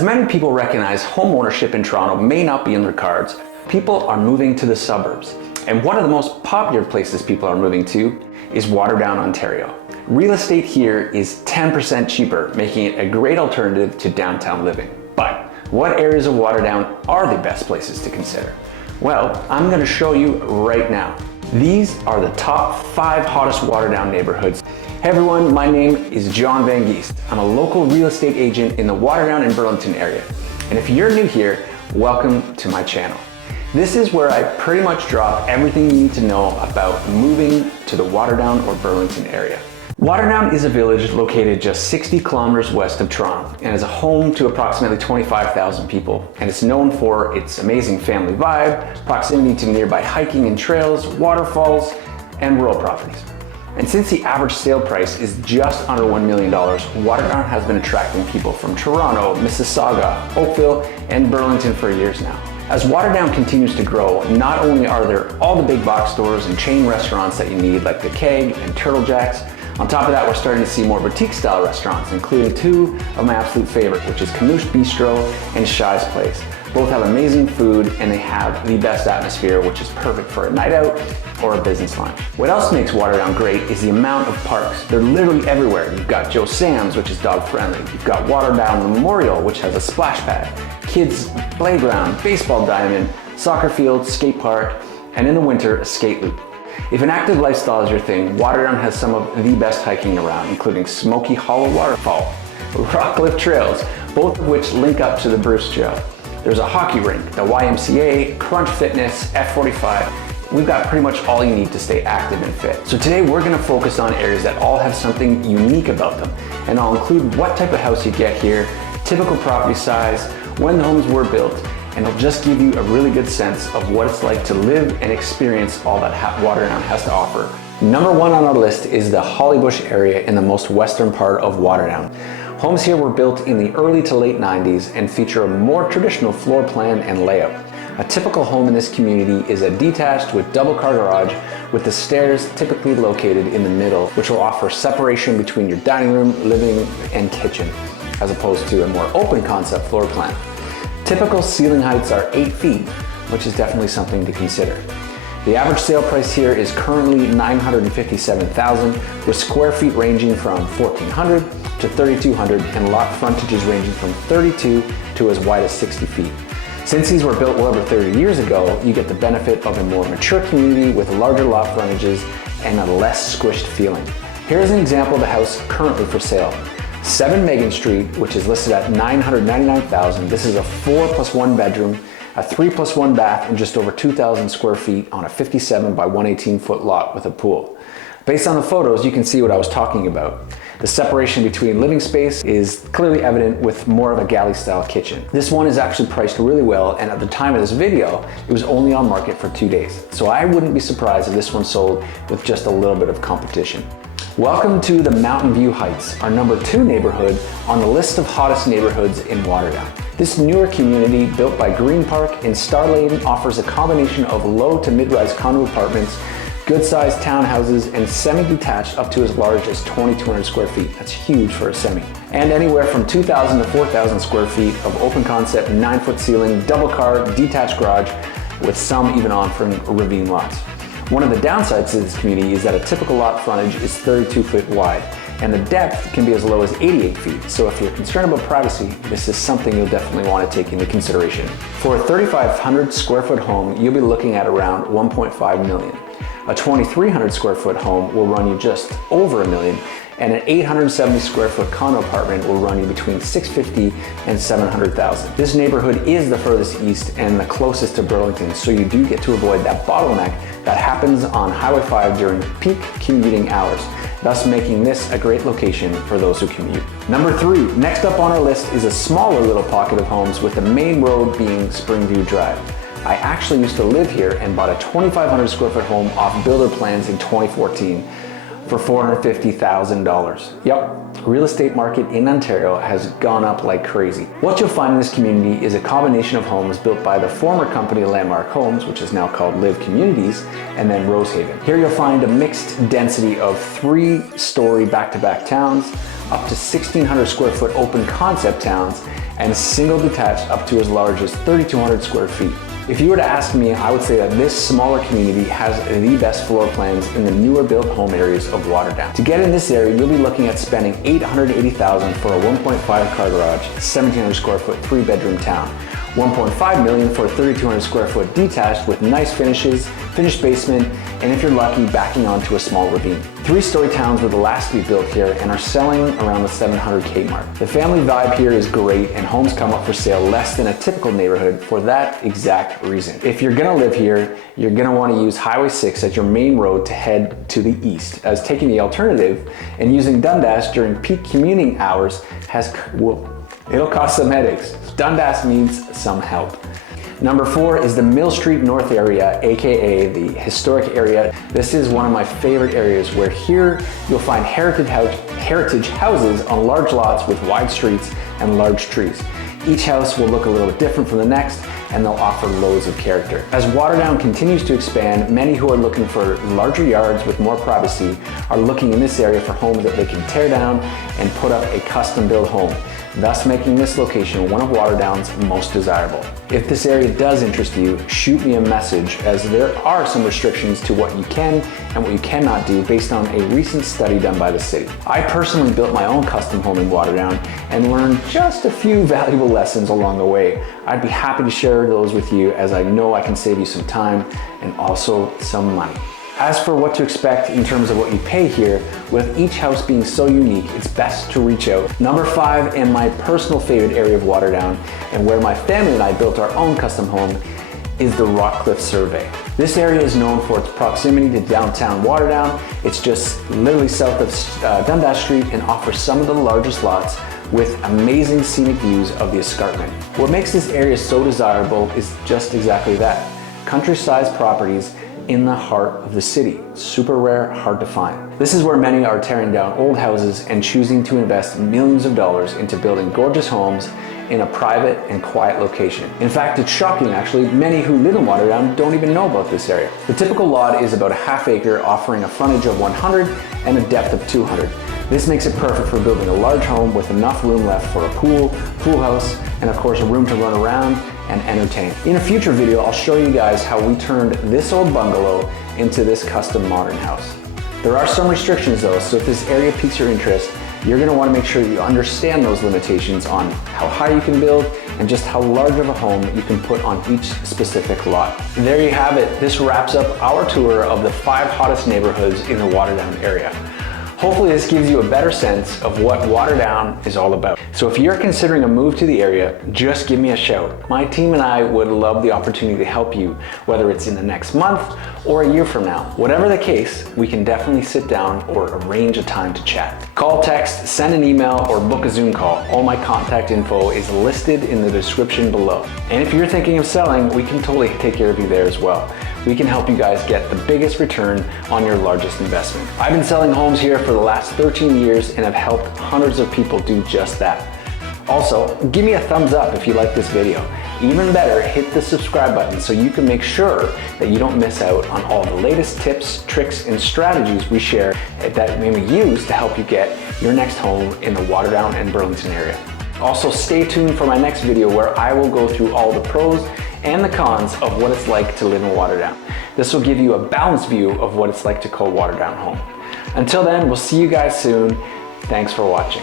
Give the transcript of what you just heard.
As many people recognize, home ownership in Toronto may not be in their cards. People are moving to the suburbs. And one of the most popular places people are moving to is Waterdown, Ontario. Real estate here is 10% cheaper, making it a great alternative to downtown living. But what areas of Waterdown are the best places to consider? Well, I'm going to show you right now. These are the top 5 hottest Waterdown neighborhoods. Hey everyone, my name is Jon Van Geest. I'm a local real estate agent in the Waterdown and Burlington area. And if you're new here, welcome to my channel. This is where I pretty much drop everything you need to know about moving to the Waterdown or Burlington area. Waterdown is a village located just 60 kilometers west of Toronto and is a home to approximately 25,000 people. And it's known for its amazing family vibe, proximity to nearby hiking and trails, waterfalls, and rural properties. And since the average sale price is just under $1 million, Waterdown has been attracting people from Toronto, Mississauga, Oakville, and Burlington for years now. As Waterdown continues to grow, not only are there all the big box stores and chain restaurants that you need, like the Keg and Turtle Jacks, on top of that, we're starting to see more boutique-style restaurants, including 2 of my absolute favorite, which is Canoosh Bistro and Shy's Place. Both have amazing food and they have the best atmosphere, which is perfect for a night out or a business lunch. What else makes Waterdown great is the amount of parks. They're literally everywhere. You've got Joe Sam's, which is dog friendly. You've got Waterdown Memorial, which has a splash pad, kids playground, baseball diamond, soccer field, skate park, and in the winter, a skate loop. If an active lifestyle is your thing, Waterdown has some of the best hiking around, including Smoky Hollow Waterfall, Rockcliffe Trails, both of which link up to the Bruce Trail. There's a hockey rink, the YMCA, Crunch Fitness, F45. We've got pretty much all you need to stay active and fit. So today we're gonna focus on areas that all have something unique about them. And I'll include what type of house you get here, typical property size, when the homes were built, and it'll just give you a really good sense of what it's like to live and experience all that Waterdown has to offer. Number 1 on our list is the Hollybush area in the most western part of Waterdown. Homes here were built in the early to late 90s and feature a more traditional floor plan and layout. A typical home in this community is a detached with double-car garage with the stairs typically located in the middle, which will offer separation between your dining room, living, and kitchen, as opposed to a more open concept floor plan. Typical ceiling heights are 8 feet, which is definitely something to consider. The average sale price here is currently $957,000, with square feet ranging from 1,400 to 3,200 and lot frontages ranging from 32 to as wide as 60 feet. Since these were built well over 30 years ago, you get the benefit of a more mature community with larger lot frontages and a less squished feeling. Here's an example of the house currently for sale. 7 Megan Street, which is listed at $999,000. This is a 4+1 bedroom, a 3+1 bath, and just over 2,000 square feet on a 57 by 118 foot lot with a pool. Based on the photos, you can see what I was talking about. The separation between living space is clearly evident with more of a galley style kitchen. This one is actually priced really well, and at the time of this video, it was only on market for 2 days. So I wouldn't be surprised if this one sold with just a little bit of competition. Welcome to the Mountain View Heights, our number 2 neighborhood on the list of hottest neighborhoods in Waterdown. This newer community, built by Green Park and Star Lane, offers a combination of low to mid-rise condo apartments, good-sized townhouses, and semi-detached up to as large as 2,200 square feet. That's huge for a semi. And anywhere from 2,000 to 4,000 square feet of open concept, 9-foot ceiling, double car, detached garage, with some even offering ravine lots. One of the downsides to this community is that a typical lot frontage is 32 feet wide, and the depth can be as low as 88 feet. So if you're concerned about privacy, this is something you'll definitely want to take into consideration. For a 3,500 square foot home, you'll be looking at around $1.5 million. A 2,300 square foot home will run you just over $1 million, and an 870 square foot condo apartment will run you between $650,000 and $700,000. This neighborhood is the furthest east and the closest to Burlington, so you do get to avoid that bottleneck that happens on Highway 5 during peak commuting hours, thus making this a great location for those who commute. Number 3, next up on our list is a smaller little pocket of homes with the main road being Springview Drive. I actually used to live here and bought a 2,500 square foot home off builder plans in 2014 for $450,000. Yep, real estate market in Ontario has gone up like crazy. What you'll find in this community is a combination of homes built by the former company Landmark Homes, which is now called Live Communities, and then Rosehaven. Here you'll find a mixed density of 3-story back-to-back towns, up to 1,600 square foot open concept towns, and single detached up to as large as 3,200 square feet. If you were to ask me, I would say that this smaller community has the best floor plans in the newer built home areas of Waterdown. To get in this area, you'll be looking at spending $880,000 for a 1.5 car garage, 1,700 square foot 3-bedroom town. $1.5 million for a 3,200 square foot detached with nice finishes, finished basement, and if you're lucky, backing onto a small ravine. 3-story towns were the last to be built here and are selling around the $700K mark. The family vibe here is great and homes come up for sale less than a typical neighborhood for that exact reason. If you're gonna live here, you're gonna wanna use Highway 6 as your main road to head to the east, as taking the alternative and using Dundas during peak commuting hours it'll cause some headaches. Dundas needs some help. Number 4 is the Mill Street North area, aka the historic area. This is one of my favorite areas where here you'll find heritage houses on large lots with wide streets and large trees. Each house will look a little bit different from the next, and they'll offer loads of character. As Waterdown continues to expand, many who are looking for larger yards with more privacy are looking in this area for homes that they can tear down and put up a custom-built home, thus making this location one of Waterdown's most desirable. If this area does interest you, shoot me a message, as there are some restrictions to what you can and what you cannot do based on a recent study done by the city. I personally built my own custom home in Waterdown and learned just a few valuable lessons along the way. I'd be happy to share those with you, as I know I can save you some time and also some money. As for what to expect in terms of what you pay here, with each house being so unique, it's best to reach out. Number 5, and my personal favorite area of Waterdown, and where my family and I built our own custom home, is the Rockcliffe Survey. This area is known for its proximity to downtown Waterdown. It's just literally south of Dundas Street and offers some of the largest lots with amazing scenic views of the escarpment. What makes this area so desirable is just exactly that. Country-sized properties in the heart of the city. Super rare, hard to find. This is where many are tearing down old houses and choosing to invest millions of dollars into building gorgeous homes in a private and quiet location. In fact, it's shocking actually, many who live in Waterdown don't even know about this area. The typical lot is about a half acre, offering a frontage of 100 and a depth of 200. This makes it perfect for building a large home with enough room left for a pool house, and of course a room to run around and entertain. In a future video, I'll show you guys how we turned this old bungalow into this custom modern house. There are some restrictions though, so if this area piques your interest, you're gonna wanna make sure you understand those limitations on how high you can build and just how large of a home you can put on each specific lot. And there you have it. This wraps up our tour of the 5 hottest neighborhoods in the Waterdown area. Hopefully this gives you a better sense of what Waterdown is all about. So if you're considering a move to the area, just give me a shout. My team and I would love the opportunity to help you, whether it's in the next month or a year from now. Whatever the case, we can definitely sit down or arrange a time to chat. Call, text, send an email, or book a Zoom call. All my contact info is listed in the description below. And if you're thinking of selling, we can totally take care of you there as well. We can help you guys get the biggest return on your largest investment. I've been selling homes here for the last 13 years and have helped hundreds of people do just that. Also, give me a thumbs up if you like this video. Even better, hit the subscribe button so you can make sure that you don't miss out on all the latest tips, tricks, and strategies we share that we may use to help you get your next home in the Waterdown and Burlington area. Also, stay tuned for my next video where I will go through all the pros and the cons of what it's like to live in Waterdown. This will give you a balanced view of what it's like to call Waterdown home. Until then, we'll see you guys soon. Thanks for watching.